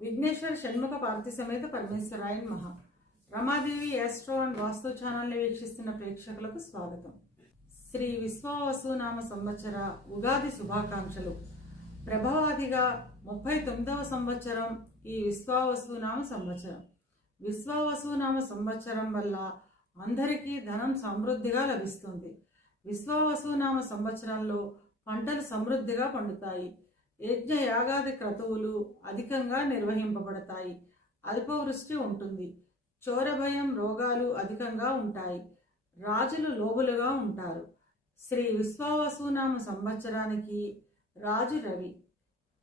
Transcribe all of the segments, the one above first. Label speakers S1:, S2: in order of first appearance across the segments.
S1: విఘ్నేశ్వర షణ్ముఖ పార్వతి సమేత పరమేశ్వరాయన్ మహా. Ramadevi astro and వాస్తు ఛానల్ని వీక్షిస్తున్న ప్రేక్షకులకు స్వాగతం. శ్రీ విశ్వావసు నామ సంవత్సర ఉగాది శుభాకాంక్షలు. ప్రభావాదిగా ముప్పై తొమ్మిదవ సంవత్సరం ఈ విశ్వావసు నామ సంవత్సరం. విశ్వావసు నామ సంవత్సరం వల్ల అందరికీ ధనం సమృద్ధిగా లభిస్తుంది. విశ్వవసునామ సంవత్సరంలో పంటలు సమృద్ధిగా పండుతాయి. యజ్ఞ యాగాది క్రతువులు అధికంగా నిర్వహింపబడతాయి. అల్పవృష్టి ఉంటుంది. చోరభయం రోగాలు అధికంగా ఉంటాయి. రాజులు లోబులుగా ఉంటారు. శ్రీ విశ్వావసునామ సంవత్సరానికి రాజు రవి.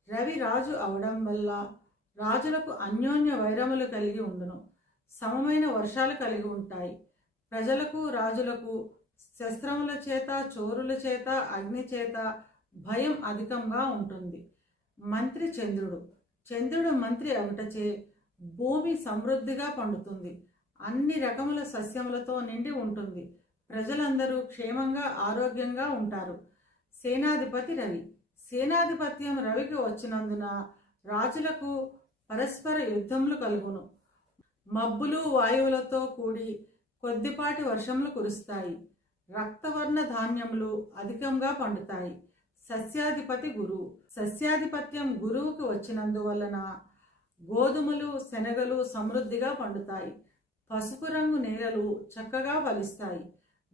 S1: రవి రాజు అవడం వల్ల రాజులకు అన్యోన్య వైరములు కలిగి ఉండును. సమమైన వర్షాలు కలిగి ఉంటాయి. ప్రజలకు రాజులకు శస్త్రముల చేత చోరుల చేత అగ్ని చేత భయం అధికంగా ఉంటుంది. మంత్రి చంద్రుడు. చంద్రుడు మంత్రి అవటచే భూమి సమృద్ధిగా పండుతుంది. అన్ని రకముల సస్యములతో నిండి ఉంటుంది. ప్రజలందరూ క్షేమంగా ఆరోగ్యంగా ఉంటారు. సేనాధిపతి రవి. సేనాధిపత్యం రవికి వచ్చినందున రాజులకు పరస్పర యుద్ధములు కలుగును. మబ్బులు వాయువులతో కూడి కొద్దిపాటి వర్షములు కురుస్తాయి. రక్తవర్ణ ధాన్యములు అధికంగా పండుతాయి. సస్యాధిపతి గురువు సస్యాధిపత్యం గురువుకు వచ్చినందువలన గోధుమలు శనగలు సమృద్ధిగా పండుతాయి. పసుపు రంగు నేలలు చక్కగా ఫలిస్తాయి.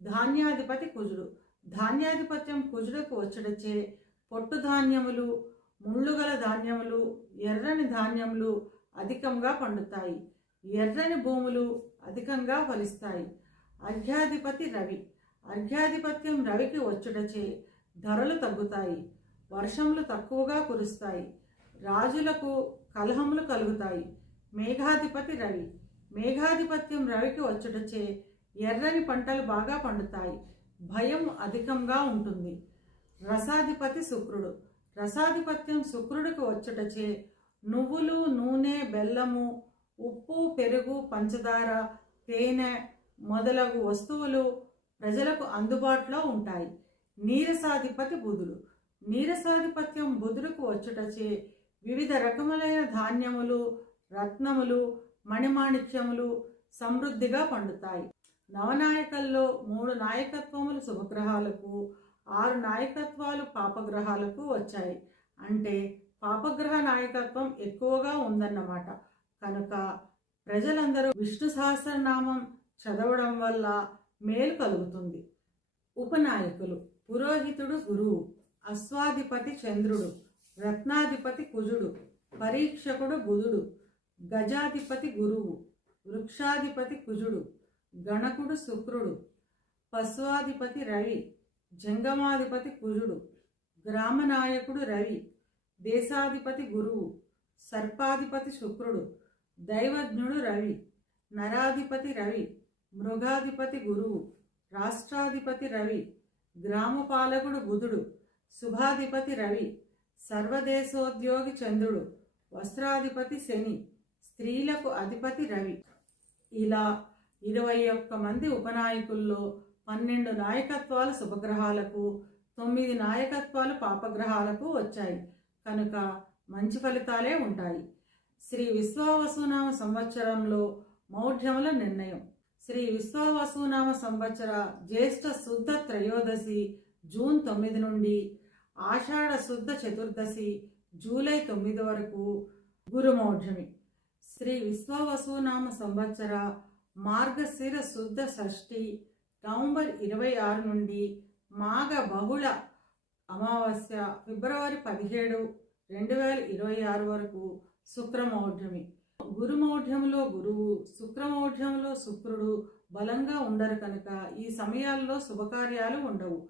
S1: ధాన్యాధిపతి కుజుడు. ధాన్యాధిపత్యం కుజుడుకు వచ్చడచే పొట్టు ధాన్యములు ముళ్ళుగల ధాన్యములు ఎర్రని ధాన్యములు అధికంగా పండుతాయి. ఎర్రని భూములు అధికంగా ఫలిస్తాయి. అర్ఘ్యాధిపతి రవి. అర్ఘ్యాధిపత్యం రవికి వచ్చుటచే ధరలు తగ్గుతాయి వర్షములు తక్కువగా కురుస్తాయి రాజులకు కలహములు కలుగుతాయి. మేఘాధిపతి రవి. మేఘాధిపత్యం రవికి వచ్చుటచే ఎర్రని పంటలు బాగా పండుతాయి భయం అధికంగా ఉంటుంది. రసాధిపతి శుక్రుడు. రసాధిపత్యం శుక్రుడికి వచ్చుటచే నువ్వులు నూనె బెల్లము ఉప్పు పెరుగు పంచదార తేనె మొదలగు వస్తువులు ప్రజలకు అందుబాటులో ఉంటాయి. నీరసాధిపతి బుధుడు నీరసాధిపత్యం బుధుడుకు వచ్చుటచే వివిధ రకములైన ధాన్యములు రత్నములు మణిమాణిక్యములు సమృద్ధిగా పండుతాయి. నవనాయకల్లో మూడు నాయకత్వములు శుభగ్రహాలకు ఆరు నాయకత్వాలు పాపగ్రహాలకు వచ్చాయి. అంటే పాపగ్రహ నాయకత్వం ఎక్కువగా ఉందన్నమాట. కనుక ప్రజలందరూ విష్ణు సహస్రనామం చదవడం వల్ల మేలు కలుగుతుంది. ఉపనాయకులు పురోహితుడు గురువు అశ్వాధిపతి చంద్రుడు రత్నాధిపతి కుజుడు పరీక్షకుడు బుధుడు గజాధిపతి గురువు వృక్షాధిపతి కుజుడు గణకుడు శుక్రుడు పశువాధిపతి రవి జంగమాధిపతి కుజుడు గ్రామనాయకుడు రవి దేశాధిపతి గురువు సర్పాధిపతి శుక్రుడు దైవజ్ఞుడు రవి నరాధిపతి రవి మృగాధిపతి గురువు రాష్ట్రాధిపతి రవి గ్రామపాలకుడు బుధుడు శుభాధిపతి రవి సర్వదేశోద్యోగి చంద్రుడు వస్త్రాధిపతి శని స్త్రీలకు అధిపతి రవి. ఇలా ఇరవై ఒక్క మంది ఉపనాయకుల్లో పన్నెండు నాయకత్వాలు శుభగ్రహాలకు తొమ్మిది నాయకత్వాలు పాపగ్రహాలకు వచ్చాయి. కనుక మంచి ఫలితాలే ఉంటాయి. శ్రీ విశ్వావసునామ సంవత్సరంలో మౌఢ్యముల నిర్ణయం. శ్రీ విశ్వావసునామ సంవత్సర జ్యేష్ఠ శుద్ధ త్రయోదశి జూన్ తొమ్మిది నుండి ఆషాఢ శుద్ధ చతుర్దశి జూలై తొమ్మిది వరకు గురుమౌఢ్యమి శ్రీ విశ్వవసునామ సంవత్సర మార్గశిర శుద్ధ షష్ఠి నవంబర్ ఇరవై ఆరు నుండి మాఘ బహుళ అమావాస్య ఫిబ్రవరి పదిహేడు రెండు వేల ఇరవై ఆరు వరకు శుక్రమౌఢ్యమి. గురుమౌఢ్యంలో గురువు శుక్రమౌఢ్యంలో శుక్రుడు బలంగా ఉండరు కనుక ఈ సమయాల్లో శుభకార్యాలు ఉండవు.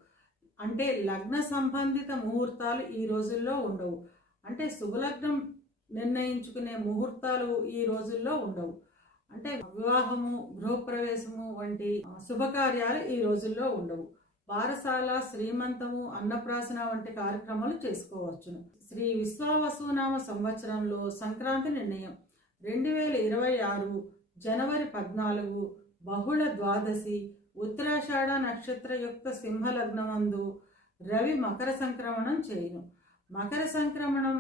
S1: అంటే లగ్న సంబంధిత ముహూర్తాలు ఈ రోజుల్లో ఉండవు. అంటే శుభలగ్నం నిర్ణయించుకునే ముహూర్తాలు ఈ రోజుల్లో ఉండవు. అంటే వివాహము గృహప్రవేశము వంటి శుభకార్యాలు ఈ రోజుల్లో ఉండవు. బారసాల శ్రీమంతము అన్నప్రాసన వంటి కార్యక్రమాలు చేసుకోవచ్చును. శ్రీ విశ్వావసునామ సంవత్సరంలో సంక్రాంతి నిర్ణయం. రెండు వేల ఇరవై ఆరు జనవరి పద్నాలుగు బహుళ ద్వాదశి ఉత్తరాషాఢ నక్షత్రయుక్త సింహలగ్నమందు రవి మకర సంక్రమణం చేయును. మకర సంక్రమణం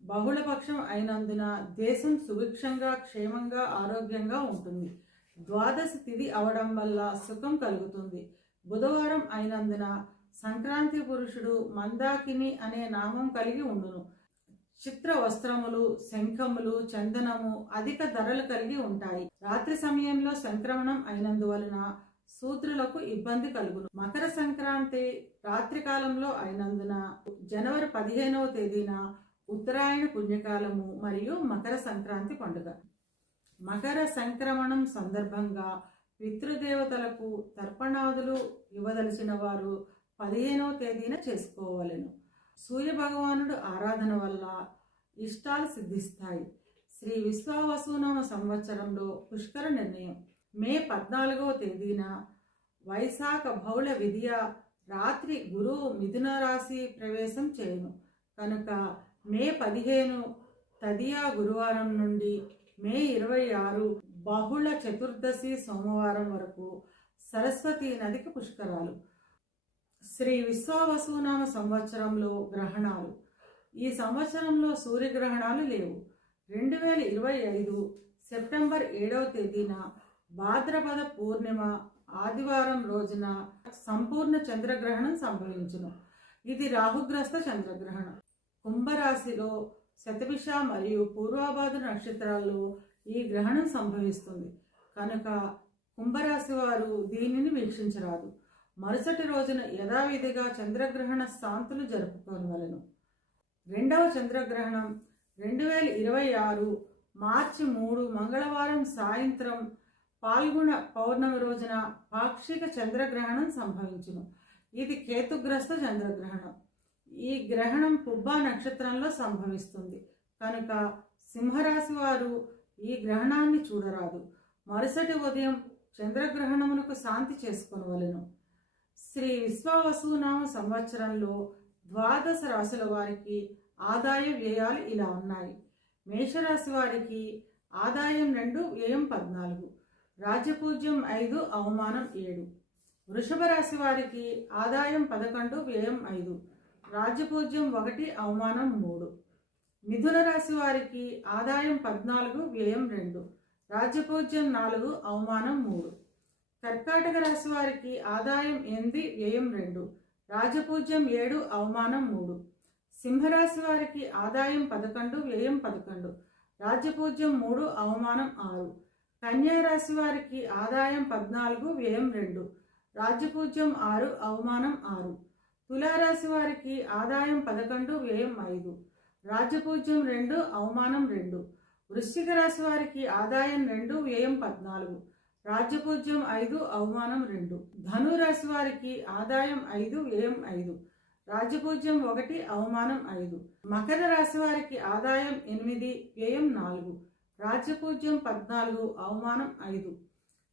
S1: బహుళపక్షం అయినందున దేశం సుభిక్షంగా క్షేమంగా ఆరోగ్యంగా ఉంటుంది. ద్వాదశి తిథి అవడం వల్ల సుఖం కలుగుతుంది. బుధవారం అయినందున సంక్రాంతి పురుషుడు మందాకిని అనే నామం కలిగి ఉండును. చిత్ర వస్త్రములు శంఖములు చందనము అధిక ధరలు కలిగి ఉంటాయి. రాత్రి సమయంలో సంక్రమణం అయినందువలన శూద్రులకు ఇబ్బంది కలుగును. మకర సంక్రాంతి రాత్రి కాలంలో అయినందున జనవరి పదిహేనవ తేదీన ఉత్తరాయణ పుణ్యకాలము మరియు మకర సంక్రాంతి పండుగ. మకర సంక్రమణం సందర్భంగా పితృదేవతలకు తర్పణాదులు ఇవ్వదలిచిన వారు పదిహేనవ తేదీన చేసుకోవలెను. సూర్య భగవానుడు ఆరాధన వల్ల ఇష్టాలు సిద్ధిస్తాయి. శ్రీ విశ్వావసునామ సంవత్సరంలో పుష్కర నిర్ణయం. మే పద్నాలుగవ తేదీన వైశాఖ బహుళ విద్య రాత్రి గురువు మిథున రాశి ప్రవేశం చేయను. కనుక మే పదిహేను తదియా గురువారం నుండి మే ఇరవై ఆరు బహుళ చతుర్దశి సోమవారం వరకు సరస్వతి నదికి పుష్కరాలు. శ్రీ విశ్వావసునామ సంవత్సరంలో గ్రహణాలు. ఈ సంవత్సరంలో సూర్యగ్రహణాలు లేవు. రెండు వేల ఇరవై ఐదు సెప్టెంబర్ ఏడవ తేదీన భాద్రపద పూర్ణిమ ఆదివారం రోజున సంపూర్ణ చంద్రగ్రహణం సంభవించును. ఇది రాహుగ్రస్త చంద్రగ్రహణం. కుంభరాశిలో శతభిష మరియు పూర్వాభాద్ర నక్షత్రాల్లో ఈ గ్రహణం సంభవిస్తుంది. కనుక కుంభరాశి వారు దీనిని వీక్షించరాదు. మరుసటి రోజున యథావిధిగా చంద్రగ్రహణ శాంతులు జరుపుకోవలను రెండవ చంద్రగ్రహణం రెండు వేల ఇరవై ఆరు మార్చి మూడు మంగళవారం సాయంత్రం పాల్గొన పౌర్ణమి రోజున పాక్షిక చంద్రగ్రహణం సంభవించును. ఇది కేతుగ్రస్త చంద్రగ్రహణం. ఈ గ్రహణం పుబ్బా నక్షత్రంలో సంభవిస్తుంది. కనుక సింహరాశి వారు ఈ గ్రహణాన్ని చూడరాదు. మరుసటి ఉదయం చంద్రగ్రహణమునకు శాంతి చేసుకొనవలెను. శ్రీ విశ్వవసునామ సంవత్సరంలో ద్వాదశ రాశుల వారికి ఆదాయ వ్యయాలు ఇలా ఉన్నాయి. మేషరాశి వారికి ఆదాయం రెండు వ్యయం పద్నాలుగు. రాజ్యపూజ్యం ఐదు అవమానం ఏడు. వృషభ రాశి వారికి ఆదాయం పదకొండు వ్యయం ఐదు. రాజ్యపూజ్యం ఒకటి అవమానం మూడు. మిథున రాశి వారికి ఆదాయం పద్నాలుగు వ్యయం రెండు రాజ్యపూజ్యం నాలుగు అవమానం మూడు. కర్కాటక రాశి వారికి ఆదాయం ఎనిమిది వ్యయం రెండు రాజపూజ్యం ఏడు అవమానం మూడు. సింహరాశి వారికి ఆదాయం పదకొండు వ్యయం పదకొండు రాజ్యపూజ్యం మూడు అవమానం ఆరు. కన్యా రాశి వారికి ఆదాయం పద్నాలుగు వ్యయం రెండు రాజ్యపూజ్యం ఆరు అవమానం ఆరు. తులారాశి వారికి ఆదాయం పదకొండు వ్యయం ఐదు. రాజ్యపూజ్యం రెండు అవమానం రెండు. వృశ్చిక రాశి వారికి ఆదాయం రెండు వ్యయం పద్నాలుగు. రాజ్యపూజ్యం ఐదు అవమానం రెండు. ధను రాశి వారికి ఆదాయం ఐదు వ్యయం ఐదు. రాజ్యపూజ్యం ఒకటి అవమానం ఐదు. మకర రాశి వారికి ఆదాయం ఎనిమిది వ్యయం నాలుగు. రాజ్యపూజ్యం పద్నాలుగు అవమానం ఐదు.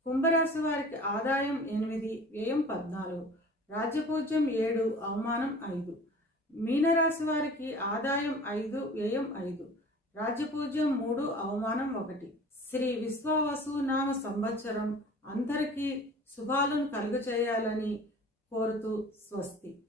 S1: కుంభరాశి వారికి ఆదాయం ఎనిమిది వ్యయం పద్నాలుగు. రాజ్యపూజ్యం ఏడు అవమానం ఐదు. మీనరాశి వారికి ఆదాయం ఐదు వ్యయం ఐదు రాజ్యపూజ్యం మూడు అవమానం ఒకటి. శ్రీ విశ్వవసు నామ సంవత్సరం అందరికీ శుభాలను కలుగచేయాలని కోరుతూ స్వస్తి.